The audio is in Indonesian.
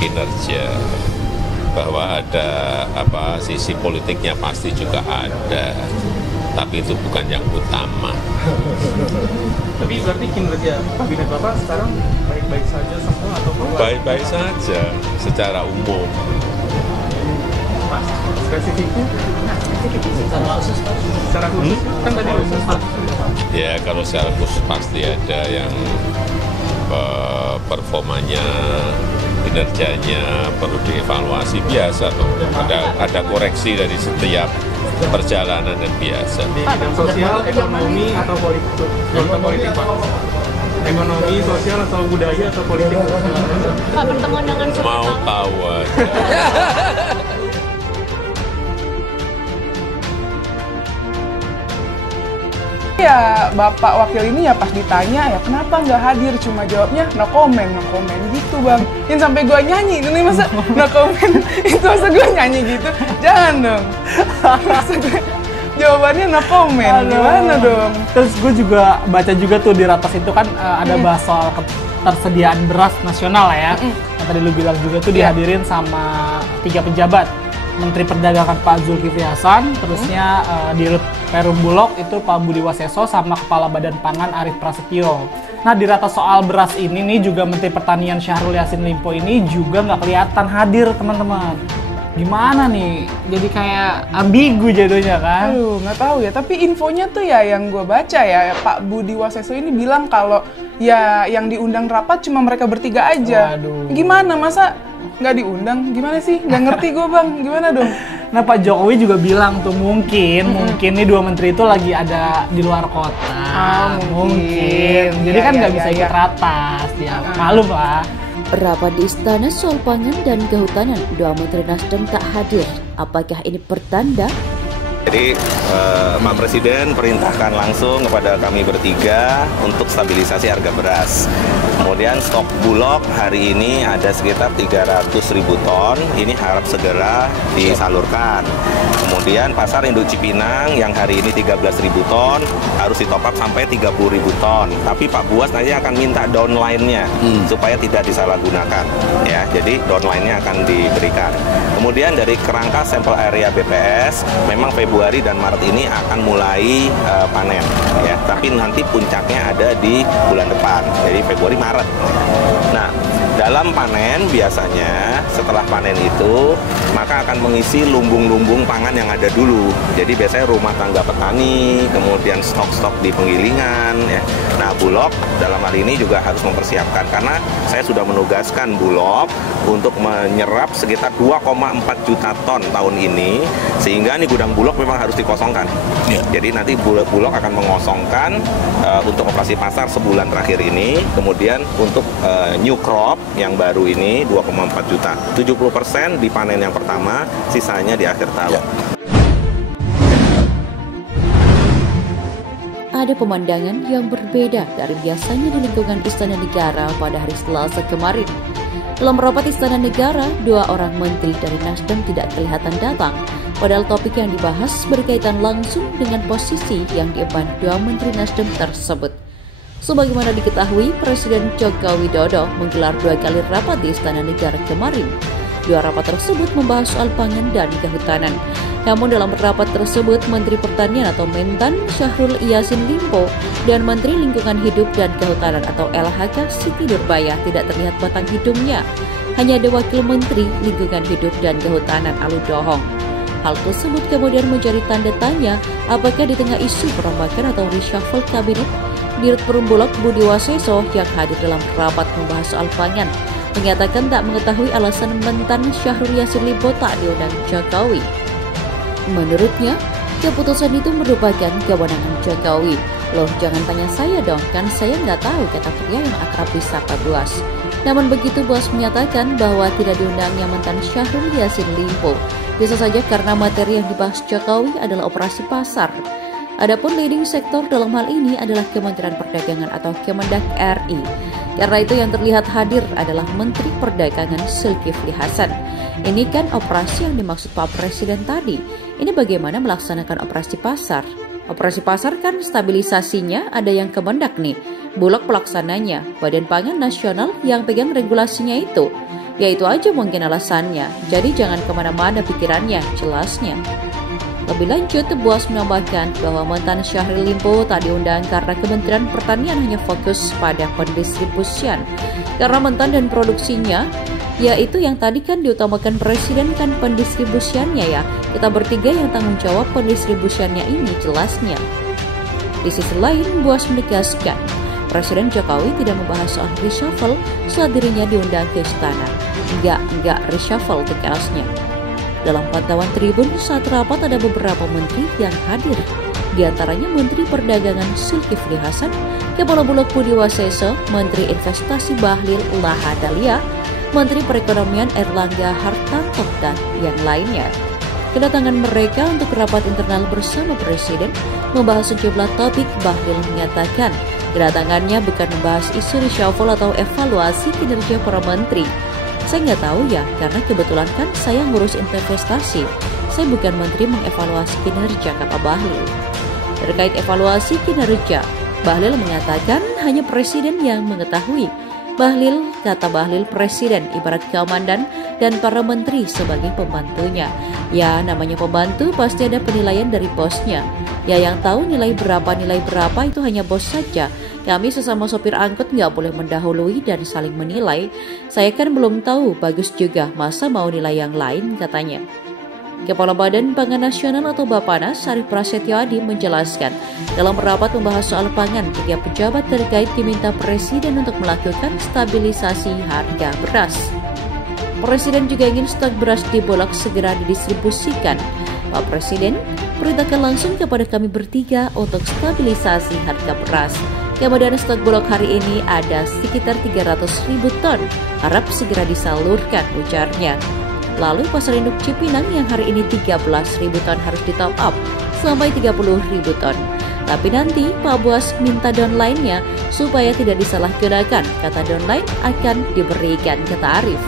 kinerja, bahwa ada sisi politiknya pasti juga ada, tapi itu bukan yang utama. Tapi berarti kinerja kabinet Bapak sekarang baik-baik saja semua atau baik-baik saja secara umum. Mas, spesifiknya? Secara khusus kan tadi khusus. Ya kalau secara khusus pasti ada yang performanya, kinerjanya perlu dievaluasi, biasa tuh. Ada koreksi dari setiap perjalanan dan biasa. Bidang sosial, ekonomi atau politik? Politik Pak. Ekonomi, sosial atau budaya atau politik? Pak, pertemuan dengan mau tahu aja. Ya, Bapak Wakil ini ya pas ditanya ya kenapa nggak hadir, cuma jawabnya no comment gitu Bang. Yang sampai gua nyanyi, ini masa no comment, itu masa gua nyanyi gitu? Jangan dong. Jawabannya no comment, gimana dong? Terus gue juga baca juga tuh di Ratas itu kan ada bahas soal ketersediaan beras nasional ya. Yang tadi lu bilang juga tuh dihadirin sama 3 pejabat. Menteri Perdagangan Pak Zulkifli Hasan, terusnya Dirut Perum Bulog itu Pak Budi Waseso sama Kepala Badan Pangan Arief Prasetyo. Nah di Ratas soal beras ini nih juga Menteri Pertanian Syahrul Yassin Limpo ini juga nggak kelihatan hadir teman-teman. Gimana nih? Jadi kayak ambigu jadinya kan? Aduh, nggak tahu ya. Tapi infonya tuh ya yang gue baca ya, Pak Budi Waseso ini bilang kalau ya yang diundang rapat cuma mereka bertiga aja. Waduh. Gimana? Masa nggak diundang? Gimana sih? Nggak ngerti gue Bang. Gimana dong? Nah Pak Jokowi juga bilang tuh mungkin nih 2 menteri itu lagi ada di luar kota. Mungkin. Jadi kan nggak bisa ikut ratas. Ya malum lah. Rapat di Istana soal pangan dan kehutanan, 2 Menteri Nasdem tak hadir. Apakah ini pertanda? Jadi Pak Presiden perintahkan langsung kepada kami bertiga untuk stabilisasi harga beras. Kemudian stok Bulog hari ini ada sekitar 300.000 ton, ini harap segera disalurkan. Kemudian pasar induk Cipinang yang hari ini 13.000 ton harus ditop up sampai 30.000 ton. Tapi Pak Buas nanti akan minta downline-nya supaya tidak disalahgunakan. Ya, jadi downline-nya akan diberikan. Kemudian dari kerangka sampel area BPS, memang Februari dan Maret ini akan mulai panen. Ya, tapi nanti puncaknya ada di bulan depan, jadi Februari Maret. Nah, dalam panen biasanya setelah panen itu maka akan mengisi lumbung-lumbung pangan yang ada dulu. Jadi biasanya rumah tangga petani, kemudian stok-stok di penggilingan ya. Nah, Bulog dalam hal ini juga harus mempersiapkan karena saya sudah menugaskan Bulog untuk menyerap sekitar 2,4 juta ton tahun ini, sehingga nih gudang Bulog memang harus dikosongkan. Jadi nanti Bulog akan mengosongkan untuk operasi pasar sebulan terakhir ini, kemudian untuk new crop yang baru ini 2,4 juta. 70% dipanen yang pertama, sisanya di akhir tahun. Ada pemandangan yang berbeda dari biasanya di lingkungan Istana Negara pada hari Selasa kemarin. Dalam rapat Istana Negara, 2 orang menteri dari Nasdem tidak kelihatan datang, padahal topik yang dibahas berkaitan langsung dengan posisi yang diemban 2 menteri Nasdem tersebut. Sebagaimana diketahui, Presiden Joko Widodo menggelar 2 kali rapat di Istana Negara kemarin. 2 rapat tersebut membahas soal pangan dan kehutanan. Namun dalam rapat tersebut, Menteri Pertanian atau Mentan Syahrul Yassin Limpo dan Menteri Lingkungan Hidup dan Kehutanan atau LHK Siti Nurbaya tidak terlihat batang hidungnya. Hanya ada Wakil Menteri Lingkungan Hidup dan Kehutanan Alu Dohong. Hal tersebut kemudian menjadi tanda tanya apakah di tengah isu perombakan atau reshuffle kabinet, Dirut Perum Bulog Budi Waseso yang hadir dalam rapat membahas soal pangan menyatakan tak mengetahui alasan Mentan Syahrul Yassin Limpo tak diundang Jokowi. Menurutnya, keputusan itu merupakan kewenangan Jokowi. Loh, jangan tanya saya dong, kan saya nggak tahu, kata pria yang akrab disapa Buas. Namun begitu, Buas menyatakan bahwa tidak diundangnya Mentan Syahrul Yassin Limpo. Bisa saja karena materi yang dibahas Jokowi adalah operasi pasar. Adapun leading sektor dalam hal ini adalah Kementerian Perdagangan atau Kemendak RI. Karena itu yang terlihat hadir adalah Menteri Perdagangan Zulkifli Hasan. Ini kan operasi yang dimaksud Pak Presiden tadi. Ini bagaimana melaksanakan operasi pasar? Operasi pasar kan stabilisasinya ada yang Kemendak nih. Bulog pelaksananya, Badan Pangan Nasional yang pegang regulasinya itu. Ya itu aja mungkin alasannya, jadi jangan kemana-mana pikirannya, jelasnya. Lebih lanjut, Buas menambahkan bahwa mantan Syahrul Limpo tak diundang karena Kementerian Pertanian hanya fokus pada pendistribusian. Karena mantan dan produksinya, yaitu yang tadi kan diutamakan Presiden kan pendistribusiannya ya. Kita bertiga yang tanggung jawab pendistribusiannya ini, jelasnya. Di sisi lain, Buas menegaskan, Presiden Jokowi tidak membahas soal reshuffle saat dirinya diundang ke istana. Enggak reshuffle, tegasnya. Dalam pantauan Tribun, saat rapat ada beberapa menteri yang hadir. Di antaranya Menteri Perdagangan Zulkifli Hasan, Kepala Bulog Budi Waseso, Menteri Investasi Bahlil Lahadalia, Menteri Perekonomian Erlangga Hartarto, dan yang lainnya. Kedatangan mereka untuk rapat internal bersama Presiden membahas sejumlah topik. Bahlil mengatakan kedatangannya bukan membahas isu reshuffle atau evaluasi kinerja para menteri. Saya nggak tahu ya, karena kebetulan kan saya ngurus investasi. Saya bukan menteri mengevaluasi kinerja, kata Bahlil. Terkait evaluasi kinerja, Bahlil mengatakan hanya Presiden yang mengetahui. Kata Bahlil, Presiden ibarat komandan dan para menteri sebagai pembantunya. Ya, namanya pembantu pasti ada penilaian dari bosnya. Ya, yang tahu nilai berapa itu hanya bos saja. Kami sesama sopir angkut nggak boleh mendahului dan saling menilai. Saya kan belum tahu, bagus juga, masa mau nilai yang lain, katanya. Kepala Badan Pangan Nasional atau Bappenas, Syarif Prasetyo Adi menjelaskan, dalam rapat membahas soal pangan, tiga pejabat terkait diminta Presiden untuk melakukan stabilisasi harga beras. Presiden juga ingin stok beras di Bulog segera didistribusikan. Pak Presiden perintahkan langsung kepada kami bertiga untuk stabilisasi harga beras. Kemudian stok Bulog hari ini ada sekitar 300.000 ton, harap segera disalurkan, ujarnya. Lalu pasar induk Cipinang yang hari ini 13.000 ton harus di top up sampai 30.000 ton. Tapi nanti Pak Buas minta downline-nya supaya tidak disalahgunakan. Kata downline akan diberikan, kata Arif.